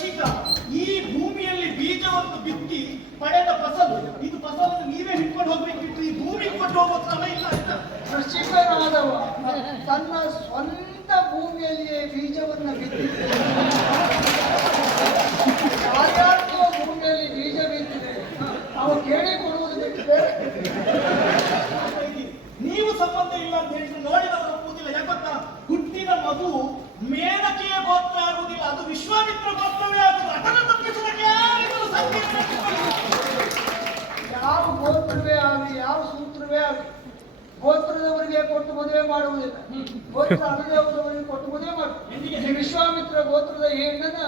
ಕೃಷಿಕ ಈ ಭೂಮಿಯಲ್ಲಿ ಬೀಜವನ್ನು ಬಿತ್ತಿ ಪಡೆದ ಫಸಲು, ಇದು ಫಸಲನ್ನು ನೀವೇ ಹಿಡ್ಕೊಂಡು ಹೋಗ್ಬೇಕಿತ್ತು, ಈ ಭೂಮಿ ಕೊಟ್ಟು ಹೋಗೋ ಕ್ರಮ ಇಲ್ಲ ಅಂತ. ಕೃಷಿಕನಾದವ ತನ್ನ ಸ್ವಂತ ಭೂಮಿಯಲ್ಲಿಯೇ ಬೀಜವನ್ನು ಬಿತ್ತಿ ಯಾರ್ಯಾರಿಗೋ ಭೂಮಿಯಲ್ಲಿ ಬೀಜ ಬಿತ್ತಿದೆ ನಾವು ಕೇಳಿ ಕೊಡುವುದು ಬಿಟ್ಟು ಬೇರೆ. ನೀವು ಸಂಬಂಧ ಇಲ್ಲ ಅಂತ ಹೇಳಿದ್ರೆ ನೋಡಿದವರು ಒಪ್ಪುವುದಿಲ್ಲ. ಯಾಕೊತ್ತಾ, ಹುಟ್ಟಿದ ಮಗು ಮೇನಕೆಯ ಗೋತ್ರ ಆಗುವುದಿಲ್ಲ, ಅದು ವಿಶ್ವಾಮಿತ್ರ ಗೋತ್ರವೇ ಆಗುವುದು. ಅದನ್ನು ತಪ್ಪಿಸಲಿಕ್ಕೆ ಯಾರಿಗೂ ಸಂಕೀರ್ಣ. ಯಾವ ಗೋತ್ರವೇ ಆಗಲಿ, ಯಾವ ಸೂತ್ರವೇ ಆಗಲಿ, ಗೋತ್ರದವರಿಗೆ ಕೊಟ್ಟು ಮದುವೆ ಮಾಡುವುದಿಲ್ಲ, ಗೋತ್ರ ಅನುದೇವದವರಿಗೆ ಕೊಟ್ಟು ಮದುವೆ ಮಾಡುವುದು. ಈ ವಿಶ್ವಾಮಿತ್ರ ಗೋತ್ರದ ಹೆಣ್ಣನ್ನ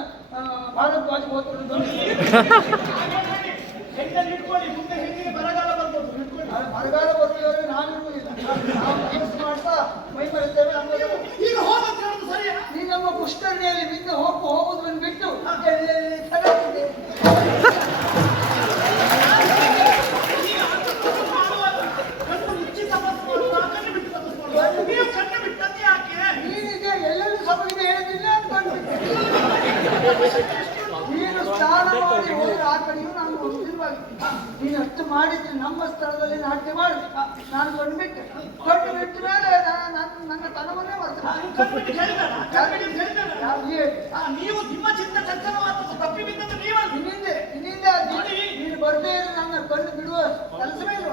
ಭಾರದ್ವಾಜ ಗೋತ್ರದ ಹೆಣ್ಣಲ್ಲಿ ಇಟ್ಕೊಳ್ಳಿ, ಮುಂದೆ ಹೆಣ್ಣಿಗೆ ಬರಗಾಲ ಬರ್ಬೋದು. ಬರಗಾಲ ಬರುವವರೆಗೆ ನಾವಿರುವುದಿಲ್ಲ, ನಾವು ಕೆಲಸ ಮಾಡ್ತಾ ಮೈ ಬರುತ್ತೇವೆ. ಈಗ ಹೋದಂತ ಹೇಳುದು ಸರಿಯಾ? ನೀ ನಮ್ಮ ಪುಷ್ಕರಣಿಯಲ್ಲಿ ಬಿದ್ದು ಹೋಗುವುದನ್ನು ಬಿಟ್ಟು ನೀನಿಗೆ ಎಲ್ಲೆಲ್ಲಿ ಸಮಯದ ಹೇಳಿದಿಲ್ಲ ಅನ್ಕೊಂಡ್ಬಿಟ್ಟೆ. ನೀನು ಸ್ನಾನ ಮಾಡಿ ಹೋದ್ರೆ ಆ ಕಡೆಯೂ ನಾನು ಹೋಗುದಿಲ್ವಾಗಿದ್ದೆ. ನೀನು ಅಷ್ಟು ಮಾಡಿದ್ರೆ ನಮ್ಮ ಸ್ಥಳದಲ್ಲಿ ನಾಟ್ಯ ಮಾಡಿ ನಾನು ಕೊಂಡ್ಬಿಟ್ಟೆ. ಕೊಟ್ಟು ಬಿಟ್ಟ ಮೇಲೆ ನನ್ನ ತನವನ್ನೇ ನೀವು ನಿಮ್ಮ ಚಿಂತ ಚಂಚಲವಾದದ್ದು ತಪ್ಪಿ ಬಿದ್ದದ್ದು ನೀವಲ್ಲ. ನೀನು ಬರ್ದೇ ನನ್ನ ಕಣ್ಣು ಬಿಡುವ ಕೆಲಸವೇ ಇಲ್ಲ.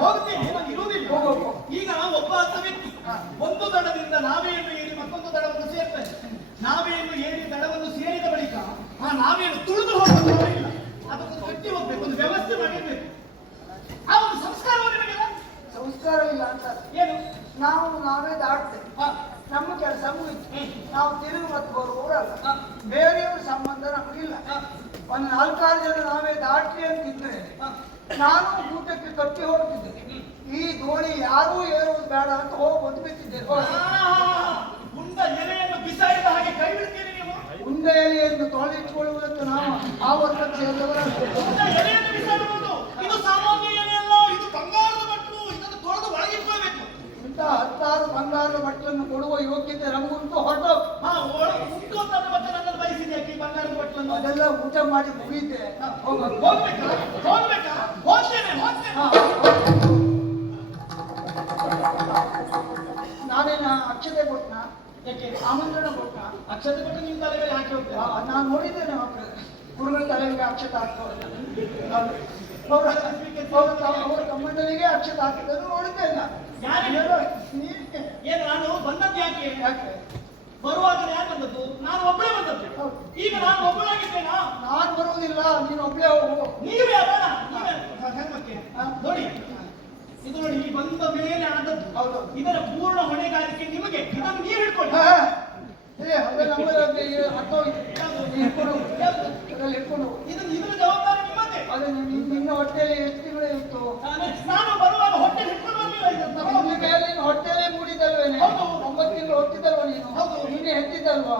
ಹೋಗ್ತೀನಿ, ಇರುವುದಿಲ್ಲ. ಈಗ ಒಬ್ಬ ವ್ಯಕ್ತಿ ಒಂದು ದಡದಿಂದ ನಾವೆಯನ್ನು ಏರಿ ಮತ್ತೊಂದು ದಡವನ್ನು ಸೇರ್ತೇನೆ. ನಾವೆಯನ್ನು ಏರಿ ದಡವನ್ನು ಸೇರಿದ ಬಳಿಕ ಆ ನಾವೆಯನ್ನು ತುಳಿದು ಹೋಗೋದು ಇಲ್ಲ, ಅದಕ್ಕೊಂದು ಕಟ್ಟಿ ಹೋಗ್ಬೇಕು, ಒಂದು ವ್ಯವಸ್ಥೆ ಮಾಡಿರ್ಬೇಕು. ಆ ಒಂದು ಸಂಸ್ಕಾರ ನಿಮಗಿಲ್ಲ. ಸಂಸ್ಕಾರ ಇಲ್ಲ ಅಂತ ಏನು? ನಾವೇ ದಾಟ್ತೇವೆ, ನಮ್ಮ ಕೆಲಸ ಮುಗಿತು. ನಾವು ತಿರುಗಿ ಮತ್ತು ಬರುವವರಲ್ಲ, ಬೇರೆಯವ್ರ ಸಂಬಂಧ ನಮಗಿಲ್ಲ. ಒಂದು 4-6 ಜನ ನಾವೇ ದಾಟ್ರಿ ಅಂತಿದ್ರೆ ನಾನು ಊಟಕ್ಕೆ ಕಟ್ಟಿ ಹೊರಟಿದ್ದೆ. ಈ ದೋಣಿ ಯಾರೂ ಏರುವುದು ಬೇಡ ಅಂತ ಹೋಗಿ ಬಂದು ಬಿಟ್ಟಿದ್ದೆ. ಉಂಡ ಎಲೆಯನ್ನು ಬಿಸಾಡಿದ ಹಾಗೆ ಕೈ ಬಿಡ್ತೀರಿ ನೀವು. ಉಂಡ ಎಲೆಯನ್ನು ತೊಳೆದಿಟ್ಟುಕೊಳ್ಳುವುದಕ್ಕೆ ನಾವು ಆ ವರ್ಗಕ್ಕೆ ಎಲೆಯನ್ನು ಬಿಸಾಡುವುದು ಇದು ಸಾಮಾನ್ಯ ಎಲೆ ಅಲ್ಲ, ಇದು ಬಂಗಾರದ ಬಟ್ಟಲು. ಇದನ್ನು ತೊಳೆದು ಒಳಗಿಟ್ಕೊಳ್ಬೇಕು. ಇಂಥ 10 ಬಂಗಾರದ ಬಟ್ಟಲನ್ನು ಕೊಡುವ ಯೋಗ್ಯತೆ ನಮಗುಂಟು. ಹೊರಟು ಉಂಟು ಅಂತ ಮತ್ತೆ ನನ್ನನ್ನು ಬಯಸಿದೆ ಯಾಕೆ ಈ ಬಂಗಾರದ ಬಟ್ಟಲನ್ನು? ಅದೆಲ್ಲ ಊಟ ಮಾಡಿ ಮುಗಿತೆ. ಹೋಗ್ಬೇಕಾ? ಹೋಗ್ತೇನೆ. ನಾನೇನ ಅಕ್ಷತೆ ಕೊಟ್ಟ, ಆಮಂತ್ರಣ ಕೊಟ್ಟ, ಅಕ್ಷತೆ ಕೊಟ್ಟು ನಿಮ್ಮ ತಲೆ ಮೇಲೆ ಹಾಕಿ ಹೋಗ್ತೇನೆ. ನಾನು ನೋಡಿದ್ದೇನೆ ಗುರುಗಳ ತಲೆಗೆ ಅಕ್ಷತೆ ಹಾಕ್ತವ್ರೆ. ಅವರ ಕಮ್ಮಂಡಲಿಗೆ ಅಕ್ಷತೆ ಹಾಕಿದ್ದನ್ನು ನೋಡಿದ್ದೇನೆ. ಏನು ನಾನು ಬಂದದ್ದು ಯಾಕೆ? ಬರುವಾಗ ಯಾರು ಬಂದದ್ದು? ನಾನು ಒಬ್ಬಳೇ ಬಂದದ್ದು. ಈಗ ನಾನು ಒಬ್ಬಳಾಗಿದ್ದೇನಾ? ನಾನು ಬರುವುದಿಲ್ಲ, ನೀನು ಒಬ್ಬಳೇ ಹೋಗು. ನೀವೇ ಅಲ್ಲ ಹೆಣ್ಮಕ್ಕೆ ನೋಡಿ, ಇದು ನೋಡಿ, ಈ ಬಂದ ಮೇಲೆ ಆದದ್ದು. ಹೌದು, ಇದರ ಪೂರ್ಣ ಹೊಣೆಗಾರಿಕೆ ನಿಮಗೆ. ಇದನ್ನು ನೀವು ಹಿಡ್ಕೊಳ್ಳಿ. ಇದರ ಜವಾಬ್ದಾರಿ ನಿಮ್ಮದೇ. ನಿನ್ನ ಹೊಟ್ಟೆಯಲ್ಲಿ ಎಷ್ಟು ತಿಂಗಳೇ ಇತ್ತು? ನಾನು ಬರುವಾಗ ಹೊಟ್ಟೆ ಹಿಡ್ಕೊಂಡು ಬರಲಿಲ್ಲ. ಹೊಟ್ಟೆಯಲ್ಲೇ ಮೂಡಿದಲ್ವೇನೆ? 9 ತಿಂಗಳು ಹೊತ್ತಿದ್ದಲ್ವ ನೀನು? ನೀನೇ ಹೆತ್ತಿದ್ದಲ್ವಾ?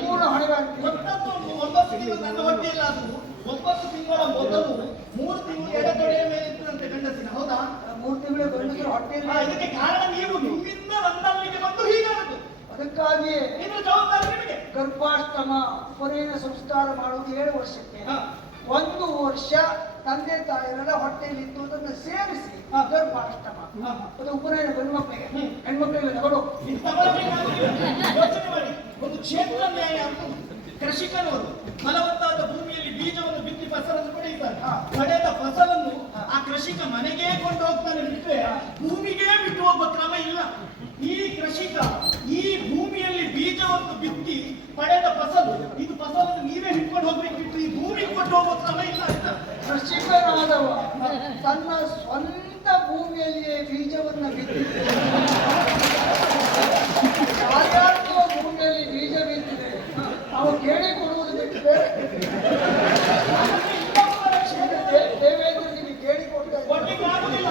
ಪೂರ್ಣ ಹೊಣೆಗಾರಿಕೆ. 9 ತಿಂಗಳು ನನ್ನ ಹೊಟ್ಟೆಯಲ್ಲಿ ಆದ್ರು 9 ತಿಂಗಳ ಮೊದಲು 3 ತಿಂಗಳು ಎಡತೊಡೆಯ ಮೇಲೆ ಇತ್ತಂತೆ ಗಂಡಸಿನ. ಹೌದಾ? 3 ತಿಂಗಳು ಗಂಡಸರು ಹೊಟ್ಟೆಯಲ್ಲಿ. ಇದಕ್ಕೆ ಕಾರಣ ನೀವು ನಿಮ್ಮಿಂದ ನನ್ನಲ್ಲಿಗೆ ಬಂದು ಹೀಗಾದದ್ದು. ಅದಕ್ಕಾಗಿಯೇ ಇದರ ಜವಾಬ್ದಾರಿ ನಿಮಗೆ. ಗರ್ಭಾಷ್ಟಮ ಉಪನಯನ ಸಂಸ್ಕಾರ ಮಾಡುವುದು 7 ವರ್ಷಕ್ಕೆ. 1 ವರ್ಷ ತಂದೆ ತಾಯಿಯರ ಹೊಟ್ಟೆಯಲ್ಲಿ ಇದ್ದುದನ್ನು ಸೇರಿಸಿ ಗರ್ಭಾಷ್ಟಮ. ಅದು ಉಪನಯನ ಗಂಡು ಮಕ್ಕಳಿಗೆ, ಹೆಣ್ಮಕ್ಳಿಗೆ ತಗೊಳ್ಳು. ಯೋಚನೆ ಮಾಡಿ, ಒಂದು ಕ್ಷೇತ್ರ ನ್ಯಾಯ ಅಂತ ಕೃಷಿಕನವರು ಫಲವತ್ತಾದ ಭೂಮಿಯಲ್ಲಿ ಬೀಜವನ್ನು ಬಿತ್ತಿ ಫಸಲನ್ನು ಪಡೆಯುತ್ತಾರೆ. ಪಡೆದ ಫಸಲನ್ನು ಆ ಕೃಷಿಕ ಮನೆಗೆ ಕೊಂಡು ಹೋಗ್ತಾನೆ ಬಿಟ್ಟರೆ ಭೂಮಿಗೆ ಬಿಟ್ಟು ಹೋಗುವ ಕ್ರಮ ಇಲ್ಲ. ಈ ಕೃಷಿಕ ಈ ಭೂಮಿಯಲ್ಲಿ ಬೀಜವನ್ನು ಬಿತ್ತಿ ಪಡೆದ ಫಸಲು, ಇದು ಫಸಲನ್ನು ನೀವೇ ಹಿಡ್ಕೊಂಡು ಹೋಗ್ಬೇಕಿತ್ತು, ಈ ಭೂಮಿಗೆ ಕೊಟ್ಟು ಹೋಗುವ ಕ್ರಮ ಇಲ್ಲ ಅಂತ. ಕೃಷಿಕನಾದವ ತನ್ನ ಸ್ವಂತ ಭೂಮಿಯಲ್ಲಿಯೇ ಬೀಜವನ್ನು ಬಿತ್ತಿ ಯಾರ್ಯಾರಿಗೋ ಭೂಮಿಯಲ್ಲಿ ಬೀಜ ಬಿತ್ತಿದೆ ನಾವು ಕೇಳಿ ಕೊಡುವುದು ಬಿಟ್ಟು ಬೇರೆ. ದೇವೇಂದ್ರನಿಗೆ ಕೇಳಿ ಕೊಡ್ಲಿಕ್ಕಾಗುದಿಲ್ಲ.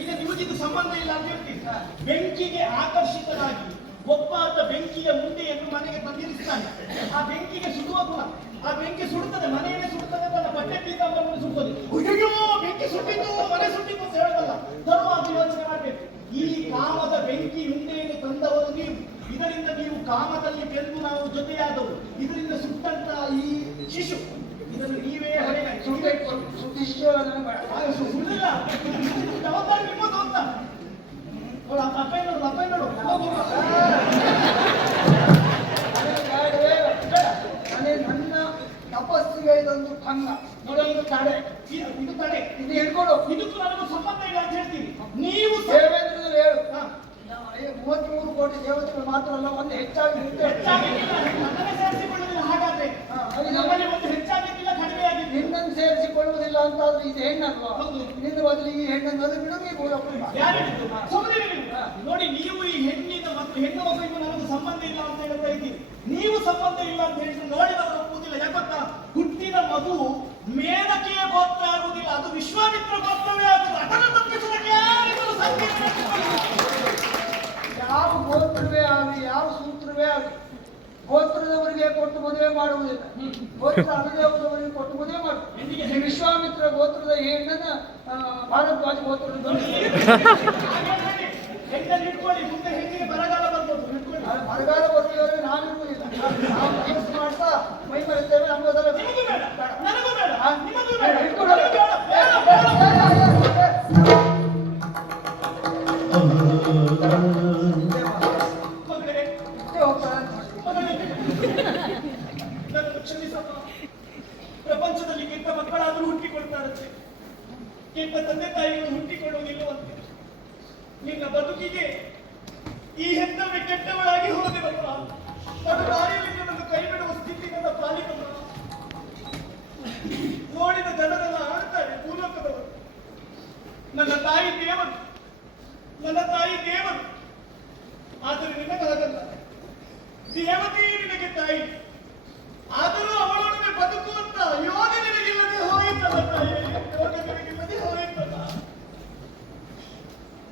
ಈಗ ನಿಮಗಿದು ಸಂಬಂಧ ಇಲ್ಲ ಅಂತ ಹೇಳ್ತೀವಿ. ಬೆಂಕಿಗೆ ಆಕರ್ಷಿತರಾಗಿ ಒಬ್ಬಾತ ಬೆಂಕಿಯ ಮುಂಡೆಯನ್ನು ಮನೆಗೆ ತಂದಿರಿಸ್ತಾನೆ. ಆ ಬೆಂಕಿಗೆ ಸುಡುವ ಗುಣ, ಆ ಬೆಂಕಿ ಸುಡುತ್ತದೆ, ಮನೆಯನ್ನೇ ಸುಡುತ್ತದೆ, ತನ್ನ ಬಟ್ಟೆ ಪೀತಾಂಬರವನ್ನು ಸುಡುತ್ತದೆ. ಅಯ್ಯೋ ಬೆಂಕಿ ಸುಟ್ಟಿದ್ದು, ಮನೆ ಸುಟ್ಟಿದ್ದು ಅಂತ ಹೇಳೋದಲ್ಲ, ತರುವಾಗ ಯೋಚನೆ ಮಾಡಬೇಕು. ಈ ಕಾಮದ ಬೆಂಕಿ ಉಂಡೆಯನ್ನು ತಂದವರು ನೀವು, ಇದರಿಂದ ನೀವು ಕಾಮದಲ್ಲಿ ಬೆಂದು ನಾವು ಜೊತೆಯಾದವು. ಇದರಿಂದ ಸುಟ್ಟಂತ ಈ ಶಿಶು ಇದನ್ನು ನೀವೇ ಸುಳ್ಳಿಲ್ಲ, ಜವಾಬ್ದಾರಿ ನಿಮ್ಮದು ಅಂತ. ಅಪ್ಪ ನೋಡು ನನ್ನ ತಪಸ್ಸಿಗೆ ಇದೊಂದು ಭಂಗ, ಇದೊಂದು ತಡೆ, ಇದು ತಡೆ, ಇದು ಹಿಡ್ಕೊಡು. ಇದಕ್ಕೂ ನನಗೂ ಸಂಬಂಧ ಇಲ್ಲ ಅಂತ ಹೇಳ್ತೀವಿ. ನೀವು ದೇವೇಂದ್ರದಲ್ಲಿ ಹೇಳು 33 ಕೋಟಿ ದೇವತೆಗಳು ಮಾತ್ರ ಅಲ್ಲ, ಒಂದು ಹೆಚ್ಚಾಗಿ ಸೇರಿಸಿಕೊಳ್ಳುವುದಿಲ್ಲ. ಹಾಗಾದ್ರೆ ನಮ್ಮಲ್ಲಿ ಒಂದು ಹೆಚ್ಚಾಗಿದ್ದಿಲ್ಲ, ಕಡಿಮೆ ಆಗಿದ್ದು. ನಿನ್ನನ್ನು ಸೇರಿಸಿಕೊಳ್ಳುವುದಿಲ್ಲ ಅಂತಾದ್ರೆ ಇದು ಹೆಣ್ಣಲ್ವಾ? ನಿನ್ನ ಬದಲು ಈ ಹೆಣ್ಣನ್ನು ಅದು ಬಿಡುಗೆ ನೋಡಿ, ನೀವು ಈ ಹೆಣ್ಣಿನ ಮತ್ತು ಹೆಣ್ಣು ಮಗುವಿಗೂ ನನಗೂ ಸಂಬಂಧ ಇಲ್ಲ ಅಂತ ಹೇಳ್ತಾ ಇದ್ದೀವಿ. ನೀವು ಸಂಬಂಧ ಇಲ್ಲ ಅಂತ ಹೇಳಿದ್ರೆ ನೋಡಿದವರು ಒಪ್ಪುವುದಿಲ್ಲ. ಯಾಕೊತ್ತಾ? ಹುಟ್ಟಿದ ಮಗು ಮೇನಕೆಯ ಗೋತ್ರ ಆಗುವುದಿಲ್ಲ, ಅದು ವಿಶ್ವಾಮಿತ್ರ ಗೋತ್ರವೇ ಆಗುವುದು. ಅದನ್ನು ತಪ್ಪಿಸಲಿಕ್ಕೆ ಯಾರಿಗೂ ಸಂಕೇತ. ಯಾವ ಗೋತ್ರವೇ ಆಗಲಿ, ಯಾವ ಸೂತ್ರವೇ ಆಗಲಿ, ಗೋತ್ರದವರಿಗೆ ಕೊಟ್ಟು ಮದುವೆ ಮಾಡುವುದಿಲ್ಲ, ಗೋತ್ರ ಅನುದೇವದವರಿಗೆ ಕೊಟ್ಟು ಮದುವೆ ಮಾಡುವುದು. ವಿಶ್ವಾಮಿತ್ರ ಗೋತ್ರದ ಹೆಣ್ಣನ್ನ ಭಾರದ್ವಾಜ ಗೋತ್ರದ ಹೆಣ್ಣಲ್ಲಿ ಇಟ್ಕೊಳ್ಳಿ, ಮುಂದೆ ಹೆಣ್ಣಿಗೆ ಬರಗಾಲ ಬರ್ಬೋದು. ಬರಗಾಲ ಬರುವವರೆಗೆ ನಾವಿರುವುದಿಲ್ಲ, ನಾವು ಕೆಲಸ ಮಾಡ್ತಾ ಮೈ ಮರೆತೇವೆ. ನಮಗೋದಲ್ಲ ನಿಮಗೂ ಬೇಡ, ನನಗೂ ಬೇಡ, ನಿಮಗೂ ಬೇಡ, ಪ್ರಪಂಚದಲ್ಲಿ ಕೆಟ್ಟ ಮಕ್ಕಳಾದರೂ ಹುಟ್ಟಿಕೊಳ್ತಾರಂತೆ, ಕೆಟ್ಟ ತಂದೆ ತಾಯಿಗಳು ಹುಟ್ಟಿಕೊಳ್ಳುವುದಿಲ್ಲವಂತೆ. ನಿನ್ನ ಬದುಕಿಗೆ ಈ ಹೆತ್ತವೇ ಕೆಟ್ಟವಳಾಗಿ ಹೋದೆವಲ್ಲ, ಅದು ದಾರಿಯಲ್ಲಿ ನನ್ನನ್ನು ಕೈ ಬಿಡುವ ಸ್ಥಿತಿ ನನ್ನ ಪಾಲಿಕಲ್ಲ. ನೋಡಿದ ಜನರೆಲ್ಲ ಆಡ್ತಾರೆ ಭೂಲೋಕದವರು. ನನ್ನ ತಾಯಿ ದೇವರು, ನನ್ನ ತಾಯಿ ದೇವರು. ಆದರೆ ನಿನಗಾಗಲ್ಲ, ದೇವತೆ ನಿನಗೆ ತಾಯಿ. ಆದರೂ ಅವಳೊಡನೆ ಬದುಕುವಂತ ಯೋಗ ನಿನಗಿಲ್ಲದೆ ಹೋಯಿತಲ್ಲ ತಾಯಿ, ಯೋಗ ನಿನಗಿಲ್ಲದೆ ಹೋಯಿತಲ್ಲ.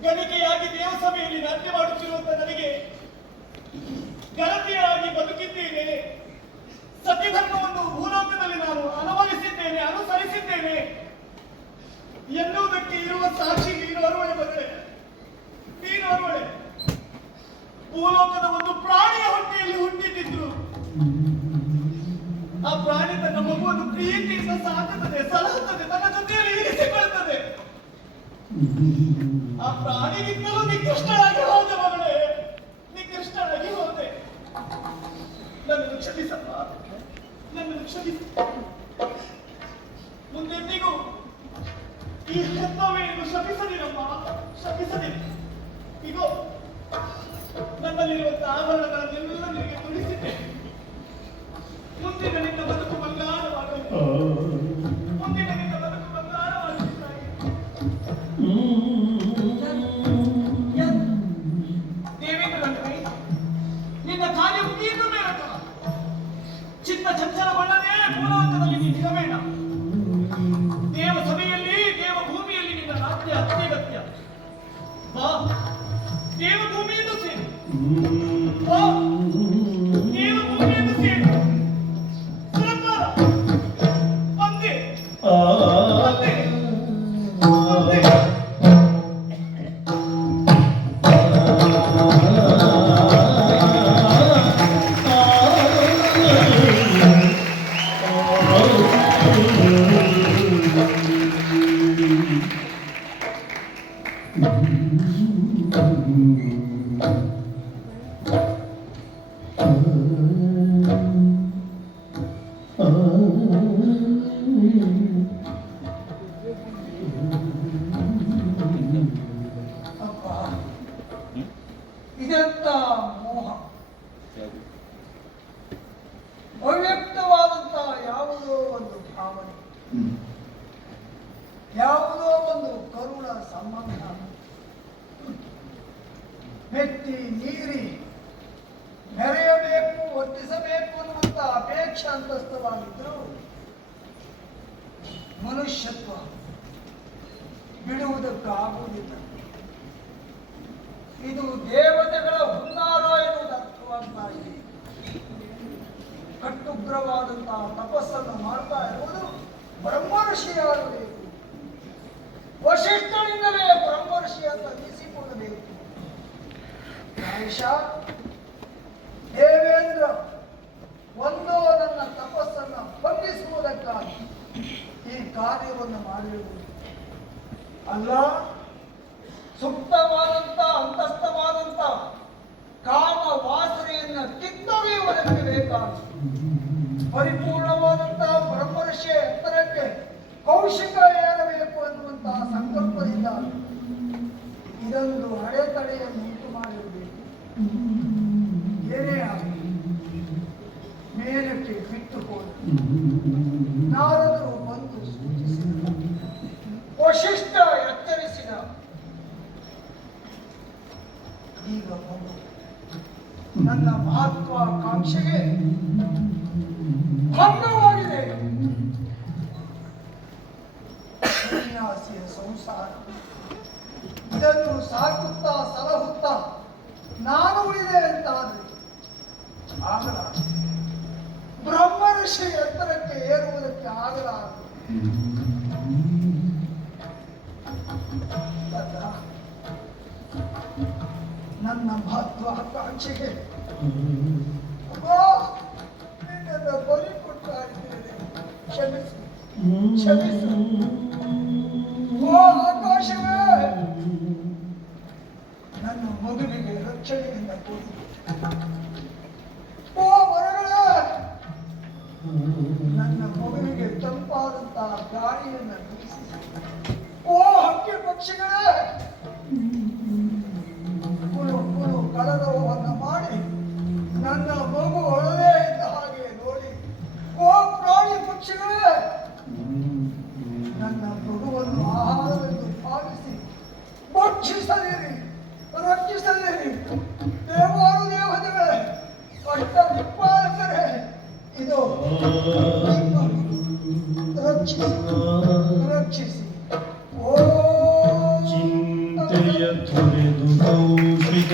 ಗಣಿಕೆಯಾಗಿ ದೇವಸಭೆಯಲ್ಲಿ ನಾಟ್ಯ ಮಾಡುತ್ತಿರುವಂತ ನನಗೆ ಗಣತಿಯಾಗಿ ಬದುಕಿದ್ದೇನೆ. ಸತ್ಯಧರ್ಮವನ್ನು ಭೂಲೋಕದಲ್ಲಿ ನಾನು ಅನುಭವಿಸಿದ್ದೇನೆ, ಅನುಸರಿಸಿದ್ದೇನೆ ಎನ್ನುವುದಕ್ಕೆ ಇರುವ ಸಾಕ್ಷಿ ನೀನು ಅರುವಳೆ ಮಗಳೇ, ನೀನು ಅರುವಳೆ. ಭೂಲೋಕದ ಒಂದು ಪ್ರಾಣಿಯ ಹೊಟ್ಟೆಯಲ್ಲಿ ಹುಟ್ಟಿದ್ರು. ಆ ಪ್ರಾಣಿ ತನ್ನ ಮಗುವನ್ನು ಪ್ರೀತಿಯಿಂದ ಸಾಕುತ್ತದೆ, ಸಲಹುತ್ತದೆ, ತನ್ನ ಜೊತೆಯಲ್ಲಿ ಇರಿಸಿಕೊಳ್ಳುತ್ತದೆ. ಆ ಪ್ರಾಣಿಗಿಂತಲೂ ನಿಕೃಷ್ಟರಾಗಿ ಹೋದೆ ಮಗಳೇ, ನಿಕೃಷ್ಟರಾಗಿ ಹೋದೆ. ನನ್ನನ್ನು ಕ್ಷಮಿಸಪ್ಪ, ನನ್ನನ್ನು ಕ್ಷಮಿಸ. ಮುಂದೆಂದಿಗೂ ಈ ಹೆತ್ತವೆಯನ್ನು ಶಪಿಸದಿರಮ್ಮ, ಶಪಿಸದಿರಿ. ಇಗೋ ನನ್ನಲ್ಲಿರುವಂತಹ ಆಭರಣಗಳನ್ನೆಲ್ಲ ನಿನಗೆ ತುಡಿಸಿದ್ದೆ. ಮುಂದಿನ ನಿನ್ನ ಬದುಕು ಬಂಗಾರವಾಗಲಿ, ಮುಂದಿನ ನಿನ್ನ ಬದುಕು ಬಂಗಾರವಾಗಲಿ. ದೇವೇಂದ್ರನೇ, ನಿನ್ನ ಕಾರ್ಯ ಮುಗಿಯಿತು ಮೇಲಕ. ಚಿತ್ತ ಚಂಚಲಗೊಳ್ಳದೆ ಭೂಲೋಕದಲ್ಲಿ ನೀ ನಿಗಮೇಣ. ದೇವ ಸಭೆಯಲ್ಲಿ, ದೇವ ಭೂಮಿಯಲ್ಲಿ ನಿನ್ನ ರಾಜ್ಯ ಅತ್ಯಗತ್ಯ. ಬಾ, ದೇವ ಭೂಮಿಯನ್ನು ಸೇರಿ, ಬಾ, ದೇವ ಭೂಮಿಯನ್ನು ಸೇರಿ. ಸುರಪಾಲ ಒಂದೇ ಒಂದೇ ಒಂದೇ. ಇದೆಂತ ಮೋಹ, ಅವ್ಯಕ್ತವಾದಂತಹ ಯಾವುದೋ ಒಂದು ಭಾವನೆ, ಯಾವುದೋ ಒಂದು ಕರುಣ ಸಂಬಂಧ ಮೆತ್ತಿ ನೀರಿ ಮೆರೆಯಬೇಕು, ವರ್ತಿಸಬೇಕು ಅನ್ನುವಂತ ಅಪೇಕ್ಷೆ ಅಂತಸ್ತವಾಗಿದ್ರು ಮನುಷ್ಯತ್ವ ಬಿಡುವುದಕ್ಕಾಗುವುದಿಲ್ಲ. ಇದು ದೇವತೆಗಳ ಹುನ್ನಾರ ಎನ್ನುವುದು ಅರ್ಥವಾಗ್ತಾ ಇದೆ. ಕಟ್ಟುಗ್ರವಾದಂತಹ ತಪಸ್ಸನ್ನು ಮಾಡ್ತಾ ಇರುವುದು ಬ್ರಹ್ಮರ್ಷಿಯಾಗಬೇಕು. ವಶಿಷ್ಠನಿಂದಲೇ ಬ್ರಹ್ಮರ್ಷಿ ಅಂತ ಅನ್ನಿಸಿಕೊಳ್ಳಬೇಕು. ಪ್ರಾಯಶಃ ಪರಿಪೂರ್ಣವಾದಂತಹ ಬ್ರಹ್ಮರ್ಷಿಯ ಎತ್ತರಕ್ಕೆ ಕೌಶಿಕ ಏರಬೇಕು ಅನ್ನುವಂತಹ ಸಂಕಲ್ಪದಿಂದ ಇದೊಂದು ಅಡೆತಡೆಯನ್ನು ಉಂಟು ಮಾಡಿರಬೇಕು. ಏನೇ ಆಗಲಿ ಮೇಲಕ್ಕೆ ಬಿಟ್ಟು ಹೋದ ನಾರದರು ಬಂದು ಸೂಚಿಸಿದ, ವಶಿಷ್ಠ ಎಚ್ಚರಿಸಿದ. ಈಗ ಬಂದು ನನ್ನ ಮಹತ್ವಾಕಾಂಕ್ಷೆಗೆ ಭಂಗವಾಗಿದೆ. ಸನ್ಯಾಸಿಯ ಸಂಸಾರ ಇದನ್ನು ಸಾಕುತ್ತಾ ಸಲಹುತ್ತಾ ನಾನು ಉಳಿದೆ ಅಂತಾದ್ರೆ ಆಗಲಾರದು. ಬ್ರಹ್ಮರ್ಷಿ ಎತ್ತರಕ್ಕೆ ಏರುವುದಕ್ಕೆ ಆಗಲಾರದು. ನನ್ನ ಮಹತ್ವಾಕಾಂಕ್ಷೆಗೆ ನಿನ್ನನ್ನು ಬಲಿ ಕೊಟ್ಟಾಗಿದ್ದೇನೆ, ಕ್ಷಮಿಸು ಕ್ಷಮಿಸು. ಓ ಆಕಾಶವೇ, ನನ್ನ ಮಗುವಿಗೆ ರಕ್ಷಣೆಯಿಂದ ಕೂಡಿ. ಓ ಮರಗಳೇ, ನನ್ನ ಮಗುವಿಗೆ ತಂಪಾದಂತಹ ಗಾಳಿಯನ್ನು ಬೀಸಿ. ಓ ಹಕ್ಕಿ ಪಕ್ಷಿಗಳೇ, ಕುಳು ಕುಳು ಕಲರವವನ್ನು ಮಾಡಿ ನನ್ನ ಮಗು ಒಳದೇ ಇದ್ದ ಹಾಗೆ ನೋಡಿ. ಓ ಪ್ರಾಣಿ ಪಕ್ಷಿಗಳೇ, ನನ್ನ ಮಗುವನ್ನು ಆಹಾರವೆಂದು ಭಾವಿಸಿ ಭಕ್ಷಿಸದಿರಿ, ರಕ್ಷಿಸದಿರಿ. ದೇವಾನು ದೇವತೆಗಳೇ, ಅಷ್ಟ ದಿಕ್ಪಾಲಕರೇ, ಇದು ರಕ್ಷಿಸಿ ರಕ್ಷಿಸಿ. ಓ ಚಿಂತೆಯ ತೊರೆದು ಕೌಶಿಕ